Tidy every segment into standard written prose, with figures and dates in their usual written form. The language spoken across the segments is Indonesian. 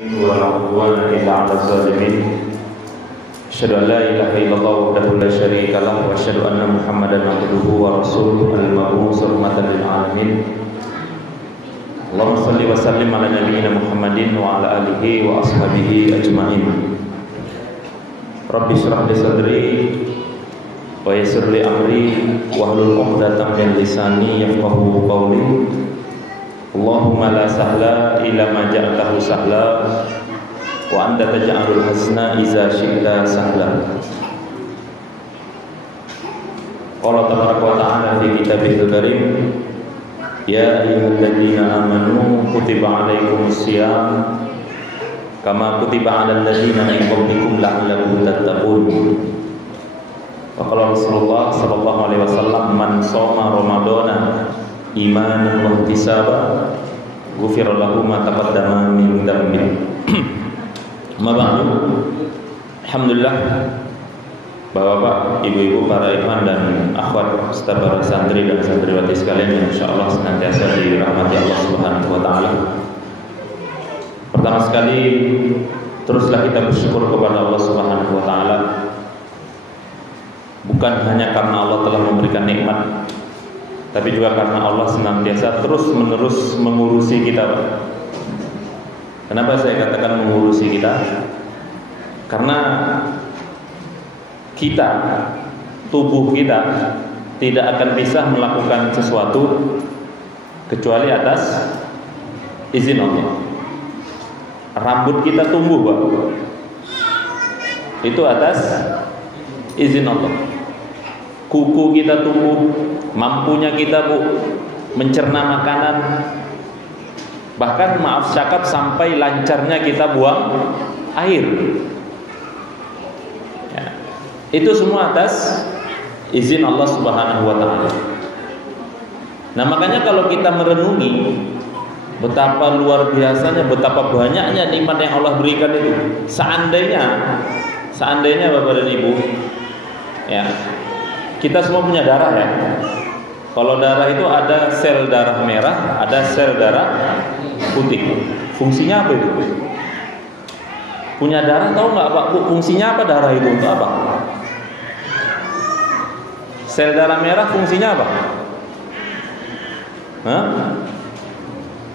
ولا عدوان إلا على الظالمين أشهد أن لا إله إلا الله وحده لا شريك له وأشهد أن محمدا عبده ورسوله المبعوث رحمة للعالمين اللهم صل وسلم على نبينا محمد وعلى آله وأصحابه أجمعين رب اشرح لي صدري ويسر لي أمري واحلل عقدة من لساني يفقهوا قولي Allahumma la sahla illa ma ja'altahu sahla wa anta taj'alul hasna iza syi'ta sahla. Qala tabaraka wa ta'ala fi kitabihil karim ya ayyuhalladzina amanu kutiba alaikumus shiyam kama kutiba alal ladzina min qablikum la'allakum tattaqun. Wa qala Rasulullah sallallahu alaihi wasallam man shoma ramadhana imanan wa ihtisaba ghufira lahu ma taqaddama min dhanbi. Ma ba'du. Alhamdulillah, Bapak-bapak, ibu-ibu, para ikhwan dan akhwat serta para santri dan santriwati sekalian yang insyaallah senantiasa dirahmati Allah Subhanahu wa taala. Pertama sekali, teruslah kita bersyukur kepada Allah Subhanahu wa taala. Bukan hanya karena Allah telah memberikan nikmat, tapi juga karena Allah senantiasa terus-menerus mengurusi kita. Kenapa saya katakan mengurusi kita? Karena kita, tubuh kita tidak akan bisa melakukan sesuatu kecuali atas izin Allah. Rambut kita tumbuh, Pak, itu atas izin Allah. Kuku kita tumbuh, mampunya kita mencerna makanan, bahkan maaf cakap sampai lancarnya kita buang air ya. Itu semua atas izin Allah Subhanahu wa ta'ala. Nah makanya kalau kita merenungi betapa luar biasanya, betapa banyaknya nikmat yang Allah berikan itu, seandainya Bapak dan Ibu ya, kita semua punya darah ya. Kalau darah itu ada sel darah merah, ada sel darah putih. Fungsinya apa itu? Punya darah, tahu nggak Pak? Fungsinya apa darah itu? Untuk apa? Sel darah merah fungsinya apa? Hah?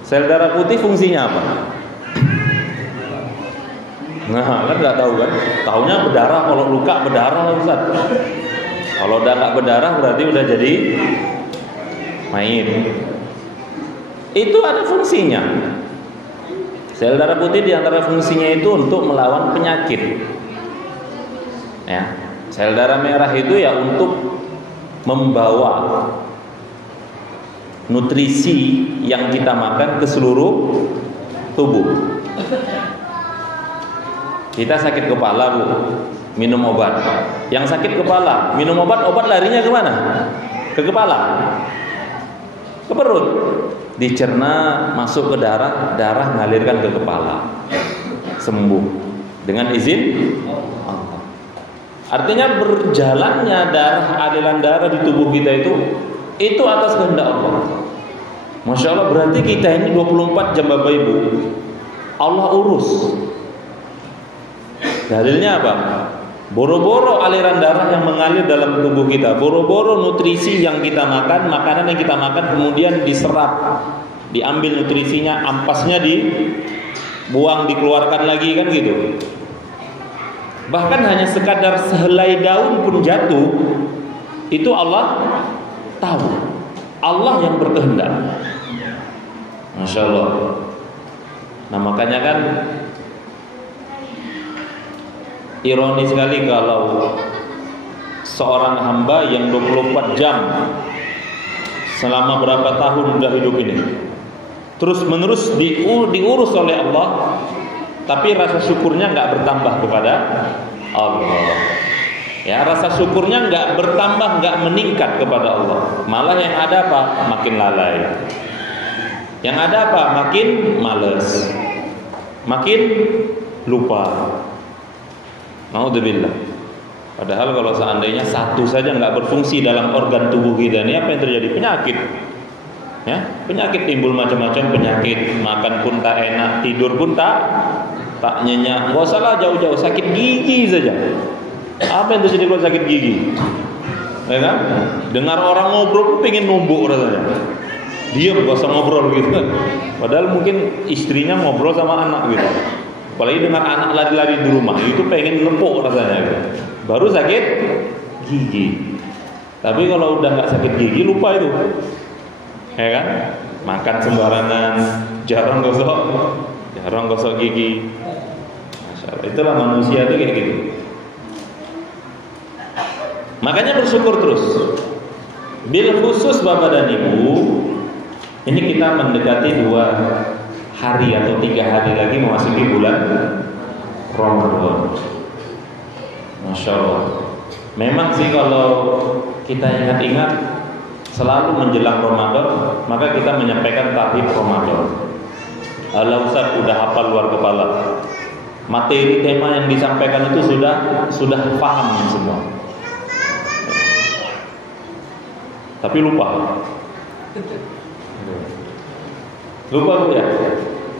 Sel darah putih fungsinya apa? Nah, kan nggak tahu kan? Taunya berdarah, kalau luka berdarah lah Ustaz. Kalau udah nggak berdarah berarti udah jadi mayit. Itu ada fungsinya. Sel darah putih diantara fungsinya itu untuk melawan penyakit. Ya, sel darah merah itu ya untuk membawa nutrisi yang kita makan ke seluruh tubuh. Kita sakit kepala, Bu, minum obat. Yang sakit kepala, minum obat larinya kemana? Ke kepala, ke perut, dicerna, masuk ke darah, darah ngalirkan ke kepala, sembuh dengan izin Allah. Artinya berjalannya darah, aliran darah di tubuh kita itu atas kehendak Allah. Masya Allah, berarti kita ini 24 jam Bapak Ibu Allah urus. Dalilnya apa? Boro-boro aliran darah yang mengalir dalam tubuh kita, boro-boro nutrisi yang kita makan, makanan yang kita makan kemudian diserap, diambil nutrisinya, ampasnya dibuang, dikeluarkan lagi, kan gitu. Bahkan hanya sekadar sehelai daun pun jatuh, itu Allah tahu. Allah yang berkehendak. Masya Allah. Nah makanya kan ironi sekali kalau seorang hamba yang 24 jam selama berapa tahun udah hidup ini terus menerus diurus oleh Allah, tapi rasa syukurnya nggak bertambah kepada Allah. Ya, rasa syukurnya nggak bertambah, nggak meningkat kepada Allah. Malah yang ada apa? Makin lalai. Yang ada apa? Makin males, makin lupa. Naudzubillah. Padahal kalau seandainya satu saja nggak berfungsi dalam organ tubuh kita, ini apa yang terjadi? Penyakit. Ya, penyakit timbul macam-macam penyakit, makan pun tak enak, tidur pun tak nyenyak. Enggak usah lah jauh-jauh, sakit gigi saja. Apa yang terjadi kalau sakit gigi? Ya kan? Dengar orang ngobrol pun pengen numbuk rasanya. Diam, enggak usah ngobrol gitu kan. Padahal mungkin istrinya ngobrol sama anak gitu. Apalagi dengar anak lari-lari di rumah, itu pengen nempuk rasanya gitu. Baru sakit gigi. Tapi kalau udah nggak sakit gigi lupa itu. Ya kan? Makan sembarangan, jarang gosok gigi. Masya Allah. Itulah manusia itu kayak gitu. Makanya bersyukur terus. Bil khusus bapak dan ibu, ini kita mendekati 2 hari atau 3 hari lagi memasuki bulan Ramadan. Masya Allah. Memang sih kalau kita ingat-ingat selalu menjelang Ramadan, maka kita menyampaikan tahlil Ramadan. Ala Ustaz udah hafal luar kepala. Materi tema yang disampaikan itu sudah paham semua. Tapi lupa. Lupa Bu ya?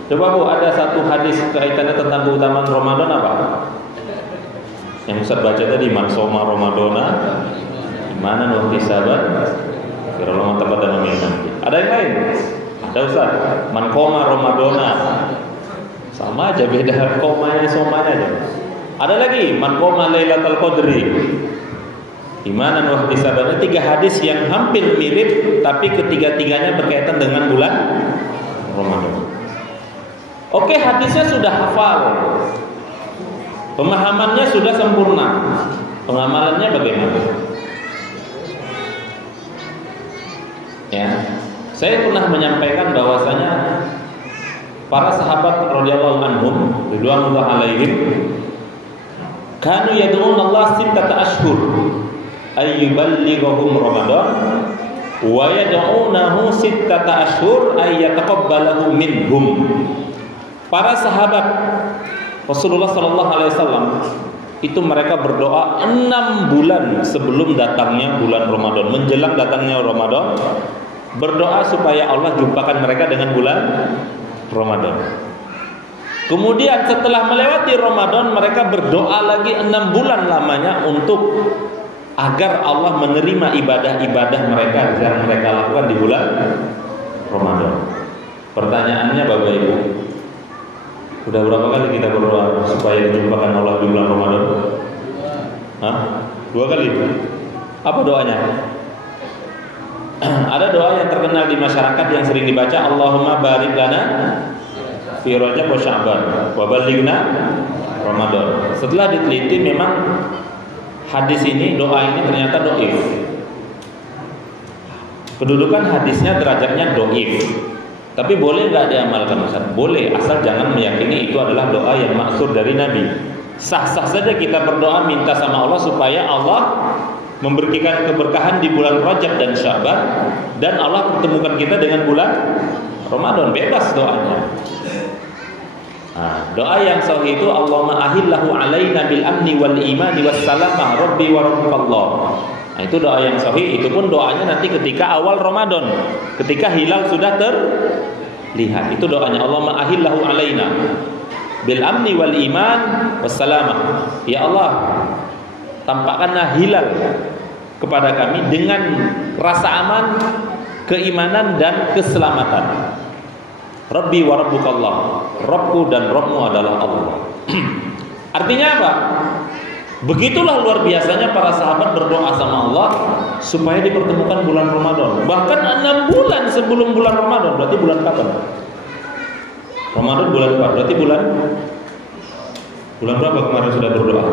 Coba Bu, ada satu hadis kaitannya tentang keutamaan Ramadan apa? Yang Ustaz baca tadi, man soma Ramadana imanan wa ihtisaban firman tepat dan amin. Ada yang lain? Ada Ustaz. Man qoma Ramadana. Sama aja, beda komanya somanya aja. Ada lagi, man qoma Lailatul Qadri. Imanan wa ihtisaban. 3 hadis yang hampir mirip tapi ketiga-tiganya berkaitan dengan bulan Ramadan. Oke, hadisnya sudah hafal. Pemahamannya sudah sempurna. Pengamalannya bagaimana? Ya, saya pernah menyampaikan bahwasanya para sahabat radhiyallahu anhum ridwanullah alaihim kanu yad'un Allah sittata ashhur ay yuballighahum Ramadan wa yad'unahu sittata ashhur ay yataqabbalahu minhum. Para sahabat Rasulullah sallallahu alaihi wasallam itu mereka berdoa 6 bulan sebelum datangnya bulan Ramadan, menjelang datangnya Ramadan, berdoa supaya Allah jumpakan mereka dengan bulan Ramadan. Kemudian setelah melewati Ramadan, mereka berdoa lagi 6 bulan lamanya untuk agar Allah menerima ibadah-ibadah mereka yang mereka lakukan di bulan Ramadan. Pertanyaannya Bapak Ibu, udah berapa kali kita berdoa supaya dijumpakan Allah di bulan Ramadan? Hah? 2 kali? Apa doanya? Ada doa yang terkenal di masyarakat yang sering dibaca, Allahumma barik lana fi Rajab wa Sya'ban wa ballighna Ramadan. Setelah diteliti memang hadis ini, doa ini ternyata dhaif. Kedudukan hadisnya derajatnya dhaif. Tapi boleh nggak diamalkan Ustaz? Boleh, asal jangan meyakini itu adalah doa yang maksur dari Nabi. Sah-sah saja kita berdoa minta sama Allah supaya Allah memberikan keberkahan di bulan Rajab dan Sya'ban, dan Allah pertemukan kita dengan bulan Ramadan. Bebas doanya. Nah, doa yang sahih itu Allahumma ahillahu alaina bil amni wal imani was salamah rabbi wa rabbukallah. Nah, itu doa yang sahih. Itu pun doanya nanti ketika awal Ramadan, ketika hilal sudah terlihat. Itu doanya Allahumma ahillahu alaina bil amni wal iman was salamah. Ya Allah, tampakkanlah hilal kepada kami dengan rasa aman, keimanan dan keselamatan. Rabbi wa rabbukallah. Rabbku dan Rabbmu adalah Allah. Artinya apa? Begitulah luar biasanya para sahabat berdoa sama Allah supaya dipertemukan bulan Ramadan. Bahkan 6 bulan sebelum bulan Ramadan. Berarti bulan kapan? Ramadan bulan apa? Berarti bulan berapa kemarin sudah berdoa?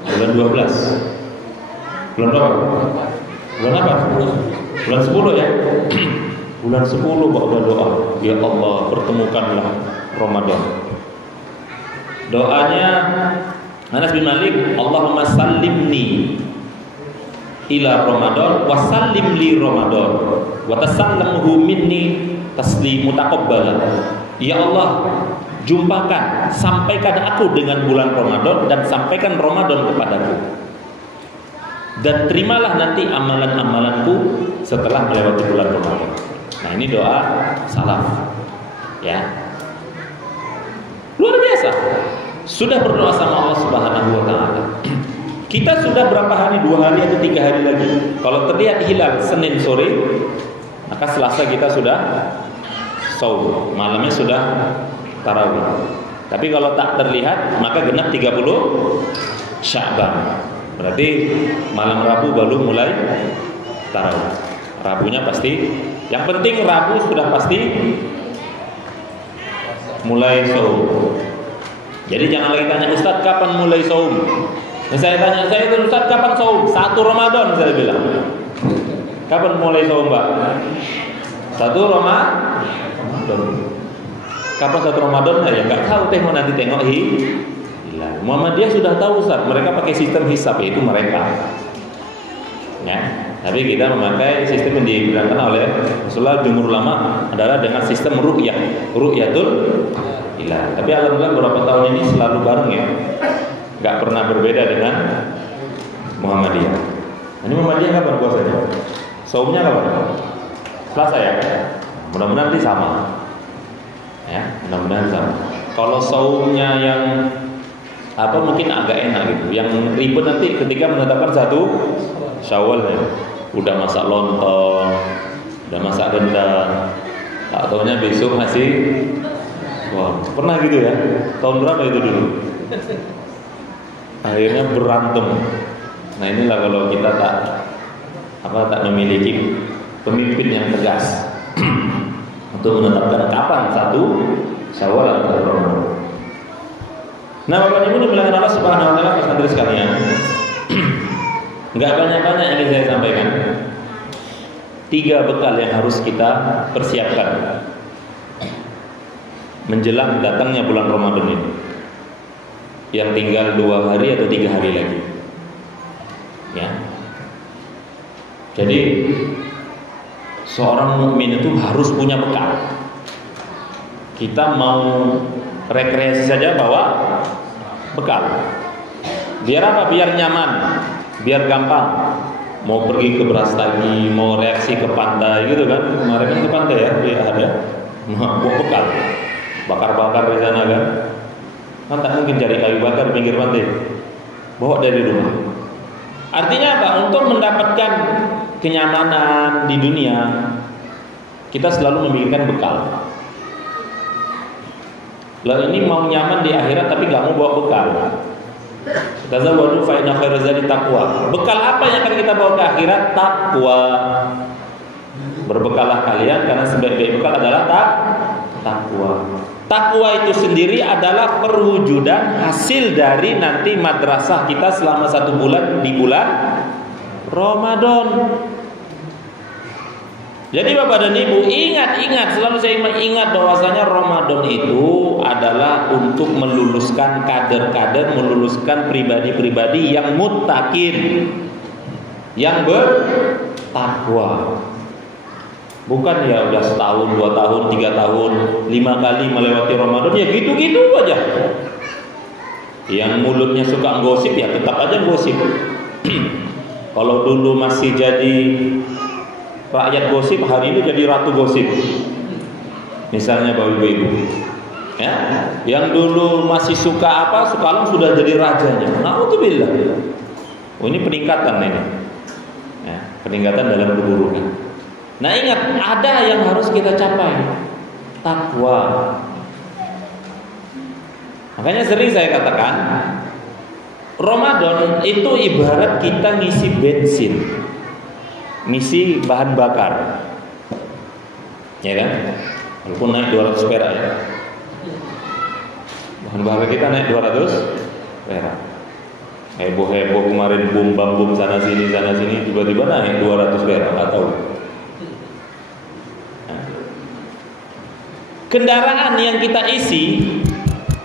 Bulan 12. Bulan berapa? Bulan apa? Bulan 10 ya? Bulan 10 udah doa, ya Allah pertemukanlah Ramadan. Doanya Anas bin Malik, Allahumma sallimni ila Ramadan wa sallim li Ramadan wa tasallamhu minni taslimu taqabbal. Ya Allah, jumpakan, sampaikan aku dengan bulan Ramadan dan sampaikan Ramadan kepadaku. Dan terimalah nanti amalan-amalanku setelah melewati bulan Ramadan. Nah, ini doa salaf. Ya. Luar biasa. Sudah berdoa sama Allah Subhanahu wa taala. Kita sudah berapa hari? 2 hari atau 3 hari lagi. Kalau terlihat hilal Senin sore, maka Selasa kita sudah shaum. Malamnya sudah tarawih. Tapi kalau tak terlihat, maka genap 30 Sya'ban. Berarti malam Rabu baru mulai tarawih. Rabunya pasti. Yang penting Rabu sudah pasti mulai shaum. Jadi jangan lagi tanya, Ustaz kapan mulai shaum? Saya tanya, saya itu Ustaz kapan shaum? 1 Ramadan saya bilang. Kapan mulai shaum, Mbak? 1 Ramadan. Kapan 1 Ramadan? Ya enggak tahu, mau nanti tengok hilal. Muhammadiyah sudah tahu Ustaz, mereka pakai sistem hisab, itu mereka. Ya, tapi kita memakai sistem yang digunakan oleh Rasulullah, jumhur ulama adalah dengan sistem ru'yatul hilal. Tapi alhamdulillah beberapa tahun ini selalu bareng ya. Enggak pernah berbeda dengan Muhammadiyah. Ini Muhammadiyah kapan puasanya? Saumnya kapan? Selasa ya? Mudah-mudahan nanti sama. Ya, mudah-mudahan sama. Kalau saumnya yang mungkin agak enak gitu. Yang ribet nanti ketika menetapkan 1 Syawal ya. Udah masak lontong, udah masak rendang. Tak taunya besok masih pernah gitu ya? Tahun berapa itu dulu? Akhirnya berantem. Nah, inilah kalau kita tak memiliki pemimpin yang tegas untuk menetapkan kapan 1 Syawal atau Ramadan. Nah, Bapak Ibu dimuliakan Allah Subhanahu wa taala, hadirin sekalian. Enggak banyak-banyak yang ingin saya sampaikan. 3 bekal yang harus kita persiapkan menjelang datangnya bulan Ramadan ini. Yang tinggal 2 hari atau 3 hari lagi. Ya. Jadi seorang mukmin itu harus punya bekal. Kita mau rekreasi saja bawa bekal. Biar apa? Biar nyaman, biar gampang. Mau pergi ke Brastagi, mau reaksi ke pantai gitu kan. Kemarin kan ke pantai ya, ada. Bawa bekal. Bakar-bakar di sana kan. Kan tak mungkin cari kayu bakar di pinggir pantai. Bawa dari rumah. Artinya apa? Untuk mendapatkan kenyamanan di dunia, kita selalu memikirkan bekal. Lalu ini mau nyaman di akhirat tapi gak mau bawa bekal. Tazawwadu fa inna khairaz zadi taqwa. Bekal apa yang akan kita bawa ke akhirat? Takwa. Berbekallah kalian karena sebaik-baik bekal adalah takwa. Takwa itu sendiri adalah perwujudan hasil dari nanti madrasah kita selama 1 bulan di bulan Ramadan. Jadi Bapak dan Ibu ingat, selalu saya ingat bahwasanya Ramadan itu adalah untuk meluluskan kader-kader, meluluskan pribadi-pribadi yang muttaqin, yang bertakwa. Bukan ya udah setahun, 2 tahun, 3 tahun, 5 kali melewati Ramadan ya gitu-gitu aja. Yang mulutnya suka gosip ya tetap aja gosip. Kalau dulu masih jadi rakyat gosip, hari ini jadi ratu gosip. Misalnya Bapak Ibu, ya, yang dulu masih suka sekarang sudah jadi rajanya. Alhamdulillah. Oh, ini peningkatan ini. Ya, peningkatan dalam keburukan. Nah, ingat, ada yang harus kita capai, takwa. Makanya sering saya katakan, Ramadan itu ibarat kita ngisi bensin, ngisi bahan bakar, ya kan? Walaupun naik 200 perak ya, bahan bakar kita naik 200 perak. Heboh-heboh kemarin bom sana sini, tiba-tiba naik 200 perak, nggak tahu. Kendaraan yang kita isi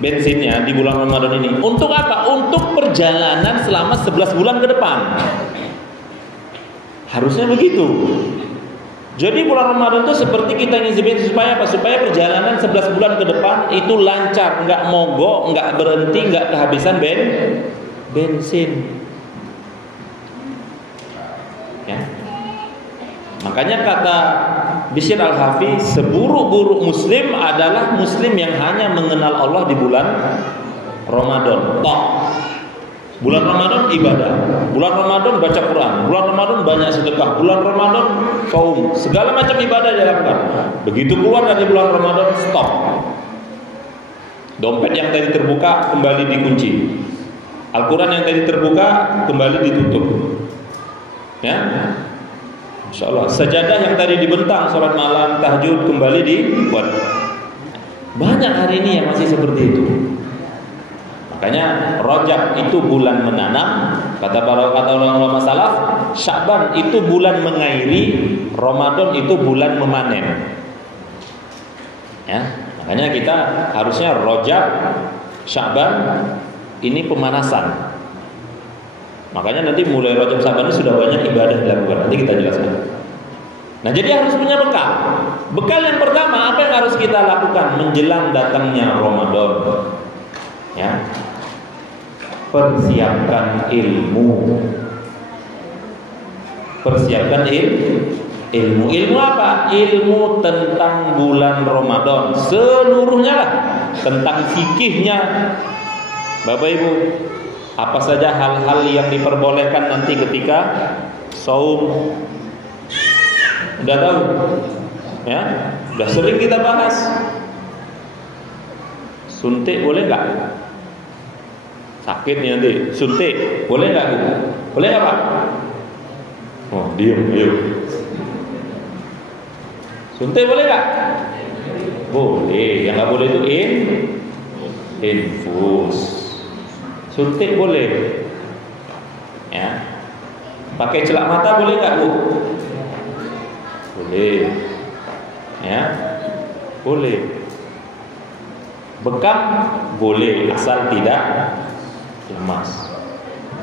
bensinnya di bulan Ramadan ini untuk apa? Untuk perjalanan selama 11 bulan ke depan. Harusnya begitu. Jadi bulan Ramadan itu seperti kita ngisi bensin supaya apa? Supaya perjalanan 11 bulan ke depan itu lancar, nggak mogok, nggak berhenti, nggak kehabisan bensin. Ya. Makanya kata Bishr Al-Hafi, seburuk-buruk muslim adalah muslim yang hanya mengenal Allah di bulan Ramadan. Tok. Bulan Ramadan ibadah, bulan Ramadan baca Quran, bulan Ramadan banyak sedekah, bulan Ramadan saum, segala macam ibadah dia lakukan. Begitu keluar dari bulan Ramadan, stop. Dompet yang tadi terbuka kembali dikunci. Al-Quran yang tadi terbuka kembali ditutup. Ya, Insya Allah. Sajadah yang tadi dibentang sholat malam, tahajud kembali dibuat. Banyak hari ini yang masih seperti itu. Makanya Rajab itu bulan menanam, kata ulama salaf. Sya'ban itu bulan mengairi, Ramadan itu bulan memanen. Ya, makanya kita harusnya Rajab, Sya'ban ini pemanasan. Makanya nanti mulai Rajab Sya'ban ini sudah banyak ibadah dilakukan. Nanti kita jelaskan. Nah, jadi harus punya bekal. Bekal yang pertama, apa yang harus kita lakukan menjelang datangnya Ramadan? Ya, persiapkan ilmu. Persiapkan ilmu. Ilmu apa? Ilmu tentang bulan Ramadan seluruhnya lah, tentang fikihnya. Bapak Ibu, apa saja hal-hal yang diperbolehkan nanti ketika saum? Udah tahu? Ya, udah sering kita bahas. Suntik boleh nggak? Sakit nih nanti, suntik boleh nggak? Boleh nggak Pak? Oh, diem. Suntik boleh nggak? Boleh. Yang nggak boleh itu infus. Suntik boleh. Ya. Pakai celak mata boleh nggak Bu? Boleh. Ya, boleh. Bekam boleh asal tidak lemas.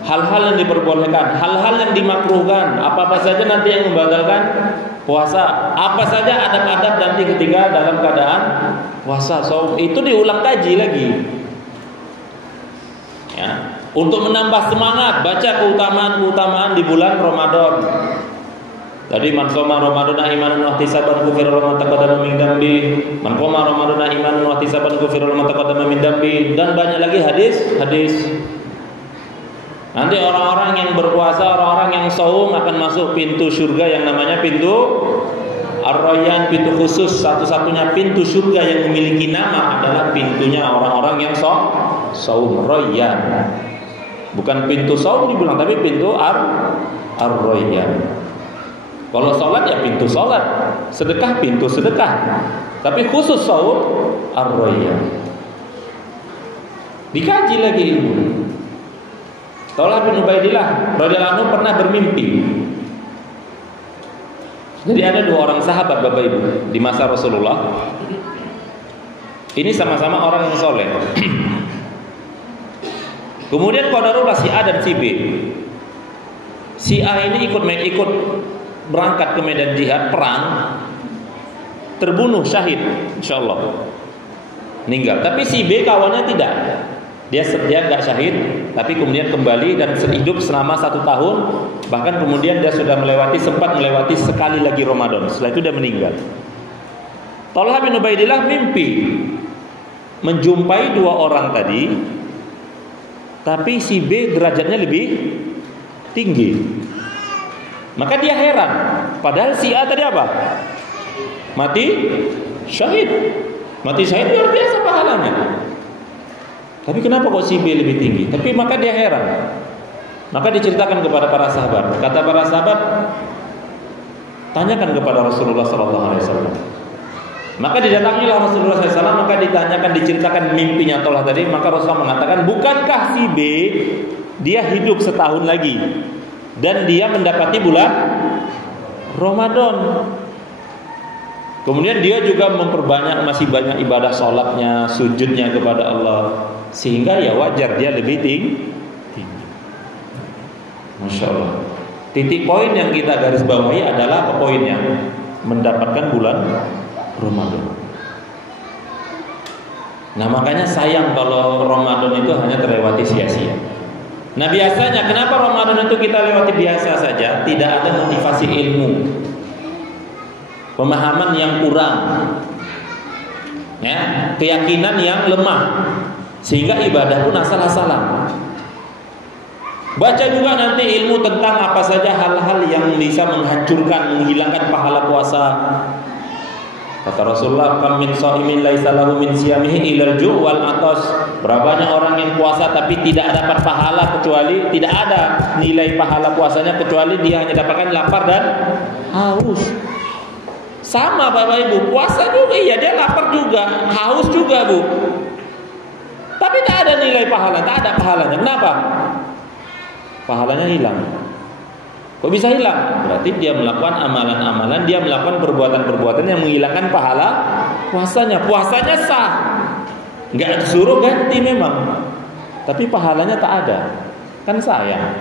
Hal-hal yang diperbolehkan, hal-hal yang dimakruhkan, apa-apa saja nanti yang membatalkan puasa, apa saja adab-adab nanti ketika dalam keadaan puasa, saum, itu diulang kaji lagi. Ya, untuk menambah semangat baca keutamaan-keutamaan di bulan Ramadan. Tadi man qoma Ramadana imanan wa ihtisaban ghufira lahu ma taqaddama min dambi. Man qoma Ramadana imanan wa ihtisaban ghufira lahu ma taqaddama min dambi. Dan banyak lagi hadis. Nanti orang-orang yang berpuasa, orang-orang yang saum akan masuk pintu surga yang namanya pintu Ar-Rayyan, pintu khusus. Satu-satunya pintu surga yang memiliki nama adalah pintunya orang-orang yang saum, Rayyan. Bukan pintu saum dibilang, tapi pintu Ar-Rayyan. Kalau sholat ya pintu sholat, sedekah pintu sedekah. Tapi khusus saum Ar-Rayyan. Dikaji lagi ilmu. Talha bin Ubaidillah radhiyallahu anhu pernah bermimpi. Jadi ada dua orang sahabat Bapak Ibu di masa Rasulullah. Ini sama-sama orang yang soleh. Kemudian qadarullah si A dan si B. Si A ini ikut berangkat ke medan jihad perang, terbunuh syahid insyaallah, meninggal. Tapi si B kawannya tidak, dia enggak syahid, tapi kemudian kembali dan hidup selama 1 tahun. Bahkan kemudian dia sudah sempat melewati sekali lagi Ramadan. Setelah itu dia meninggal. Talha bin Ubaidillah mimpi menjumpai dua orang tadi, tapi si B derajatnya lebih tinggi. Maka dia heran, padahal si A tadi apa? Mati syahid. Mati syahid luar biasa pahalanya. Tapi kenapa kok si B lebih tinggi? Tapi maka dia heran. Maka diceritakan kepada para sahabat. Kata para sahabat, tanyakan kepada Rasulullah SAW. Maka didatangilah Rasulullah SAW. Maka diceritakan mimpinya Talha tadi. Maka Rasulullah mengatakan, bukankah si B dia hidup setahun lagi dan dia mendapati bulan Ramadan. Kemudian dia juga memperbanyak, masih banyak ibadah sholatnya, sujudnya kepada Allah, sehingga ya wajar dia lebih tinggi. Masya Allah. Titik poin yang kita garis bawahi adalah apa poinnya? Mendapatkan bulan Ramadan. Nah, makanya sayang kalau Ramadan itu hanya terlewati sia-sia. Nah, biasanya kenapa Ramadan itu kita lewati biasa saja, tidak ada motivasi ilmu. pemahaman yang kurang, ya, keyakinan yang lemah, sehingga ibadah pun asal-asalan. Baca juga nanti ilmu tentang apa saja hal-hal yang bisa menghancurkan, menghilangkan pahala puasa. Kata Rasulullah, "Kam min shaimin laisa lahu min siyamihi ilal ju' wal atas." Berapa banyak orang yang puasa tapi tidak dapat pahala, kecuali tidak ada nilai pahala puasanya kecuali dia hanya dapatkan lapar dan haus. Sama Bapak Ibu, puasa juga iya, dia lapar juga, haus juga Bu. Tapi tak ada nilai pahala, tak ada pahalanya. Kenapa? Pahalanya hilang. Kok bisa hilang? Berarti dia melakukan amalan-amalan, dia melakukan perbuatan-perbuatan yang menghilangkan pahala puasanya. Puasanya sah, nggak disuruh ganti memang, tapi pahalanya tak ada. Kan sayang.